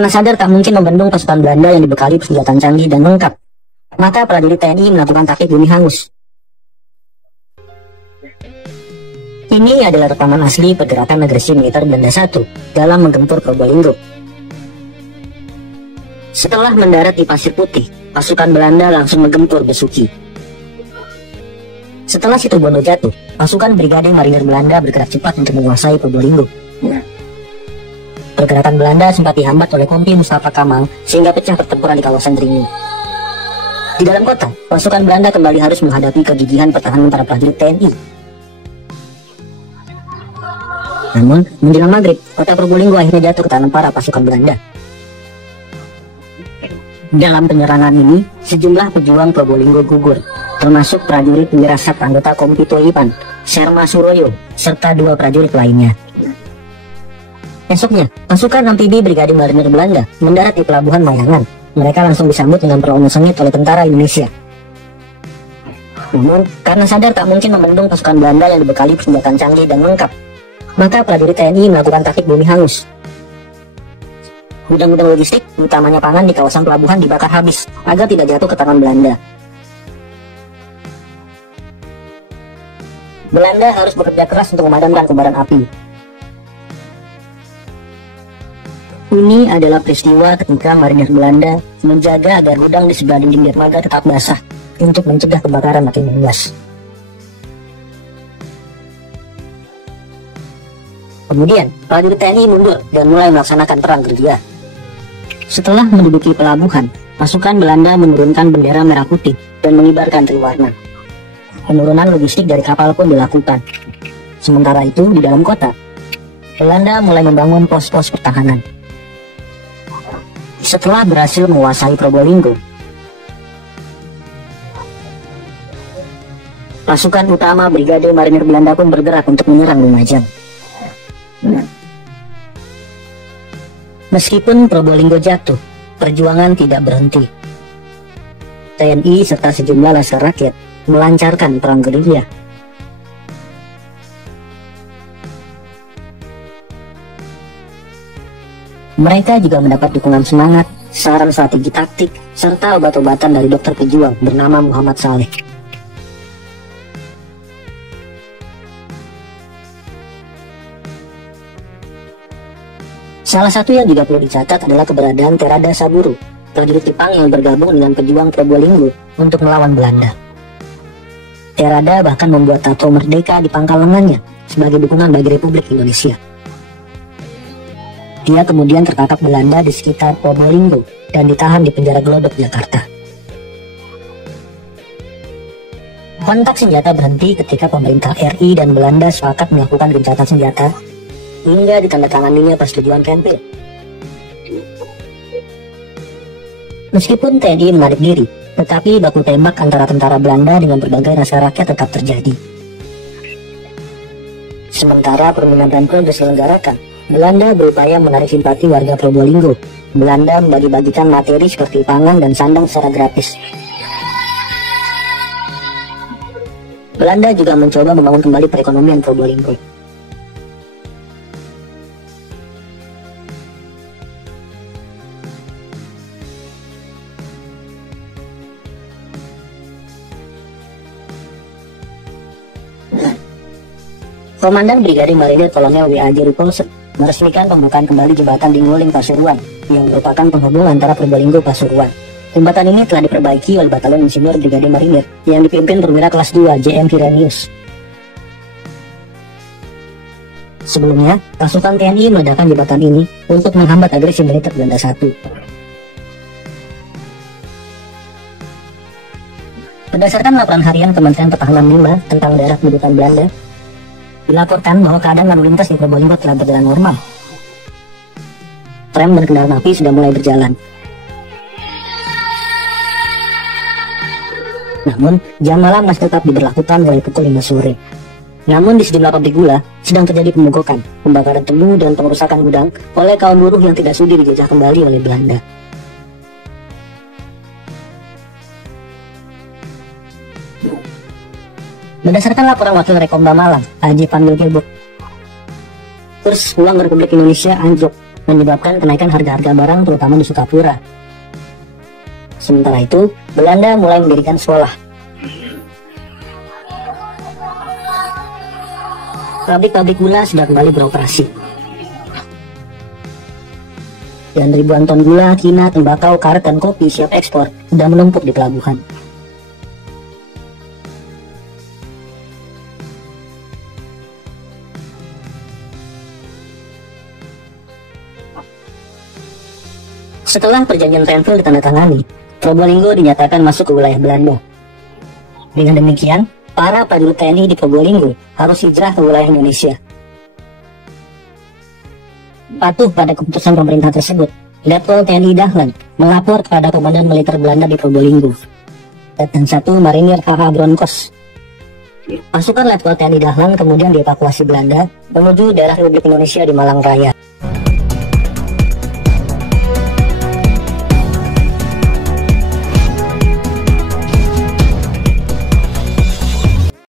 Karena sadar tak mungkin membendung pasukan Belanda yang dibekali persenjataan canggih dan lengkap, maka prajurit TNI melakukan taktik bumi hangus. Ini adalah rekaman asli pergerakan agresi militer Belanda I dalam menggempur Probolinggo. Setelah mendarat di Pasir Putih, pasukan Belanda langsung menggempur Besuki. Setelah Situbondo jatuh, pasukan Brigade Marinir Belanda bergerak cepat untuk menguasai Probolinggo. Pergerakan Belanda sempat dihambat oleh kompi Mustafa Kamal sehingga pecah pertempuran di kawasan Dringin. Di dalam kota, pasukan Belanda kembali harus menghadapi kegigihan pertahanan para prajurit TNI. Namun, menjelang maghrib, kota Probolinggo akhirnya jatuh ke tangan para pasukan Belanda. Dalam penyerangan ini, sejumlah pejuang Probolinggo gugur, termasuk prajurit Wirasat anggota Kompi Toipan, Serma Suroyo, serta 2 prajurit lainnya. Esoknya, pasukan amfibi Brigade Marinir Belanda mendarat di Pelabuhan Mayangan. Mereka langsung disambut dengan perahu sengit oleh tentara Indonesia. Namun, karena sadar tak mungkin membendung pasukan Belanda yang dibekali persenjataan canggih dan lengkap, maka prajurit TNI melakukan taktik bumi hangus. Gudang-gudang logistik, utamanya pangan di kawasan pelabuhan dibakar habis agar tidak jatuh ke tangan Belanda. Belanda harus bekerja keras untuk memadamkan kobaran api. Ini adalah peristiwa ketika marinir Belanda menjaga agar gudang di sebelah dinding dermaga tetap basah untuk mencegah kebakaran makin meluas. Kemudian, prajurit TNI mundur dan mulai melaksanakan perang gerilya. Setelah menduduki pelabuhan, pasukan Belanda menurunkan bendera merah putih dan mengibarkan triwarna. Penurunan logistik dari kapal pun dilakukan. Sementara itu, di dalam kota, Belanda mulai membangun pos-pos pertahanan. Setelah berhasil menguasai Probolinggo, pasukan utama Brigade Marinir Belanda pun bergerak untuk menyerang Lumajang. Meskipun Probolinggo jatuh, perjuangan tidak berhenti. TNI serta sejumlah laskar rakyat melancarkan perang gerilya. Mereka juga mendapat dukungan semangat, saran strategi taktik, serta obat-obatan dari dokter pejuang bernama Muhammad Saleh. Salah satu yang juga perlu dicatat adalah keberadaan Terada Saburu, prajurit Jepang yang bergabung dengan pejuang Probolinggo untuk melawan Belanda. Terada bahkan membuat tato merdeka di pangkal lengannya sebagai dukungan bagi Republik Indonesia. Dia kemudian tertangkap Belanda di sekitar Probolinggo dan ditahan di penjara Glodok, Jakarta. Kontak senjata berhenti ketika pemerintah RI dan Belanda sepakat melakukan gencatan senjata hingga ditandatanganinya persetujuan Kempil. Meskipun TNI menarik diri, tetapi baku tembak antara tentara Belanda dengan berbagai rasa rakyat tetap terjadi. Sementara permainan Rempel diselenggarakan, Belanda berupaya menarik simpati warga Probolinggo. Belanda membagi-bagikan materi seperti pangan dan sandang secara gratis. Belanda juga mencoba membangun kembali perekonomian Probolinggo. Komandan Brigade Marinir Kolonel W.A.J. Rupolsek meresmikan pembukaan kembali jembatan di Nguling Pasuruan yang merupakan penghubung antara Probolinggo Pasuruan. Jembatan ini telah diperbaiki oleh Batalion Insinyur Brigade Marinir yang dipimpin perwira kelas 2 J.M. Kirenius. Sebelumnya, pasukan TNI meledakkan jembatan ini untuk menghambat agresi militer Belanda I. Berdasarkan laporan harian Kementerian Pertahanan 5 tentang daerah pendudukan Belanda, dilaporkan bahwa keadaan lalu lintas di Probolinggo telah berjalan normal. Tram dan kendaraan api sudah mulai berjalan. Namun, jam malam masih tetap diberlakukan mulai pukul 5 sore. Namun di sejumlah pabrik gula sedang terjadi pemogokan, pembakaran tebu dan pengerusakan gudang oleh kaum buruh yang tidak sudi dijajah kembali oleh Belanda. Berdasarkan laporan Wakil Rekomda Malang, Haji Panggil Gilbert, kurs uang Republik Indonesia anjlok menyebabkan kenaikan harga-harga barang terutama di Sukapura. Sementara itu, Belanda mulai mendirikan sekolah. Pabrik-pabrik gula sudah kembali beroperasi. Dan ribuan ton gula, kina, tembakau, karet, dan kopi siap ekspor sudah menumpuk di pelabuhan. Setelah perjanjian Renville ditandatangani, Probolinggo dinyatakan masuk ke wilayah Belanda. Dengan demikian, para prajurit TNI di Probolinggo harus hijrah ke wilayah Indonesia. Patuh pada keputusan pemerintah tersebut, Letkol TNI Dahlan melapor kepada Komandan Militer Belanda di Probolinggo, Letnan 1 Marinir H.H. Bronckhorst. Pasukan Letkol TNI Dahlan kemudian dievakuasi Belanda menuju daerah Republik Indonesia di Malang Raya.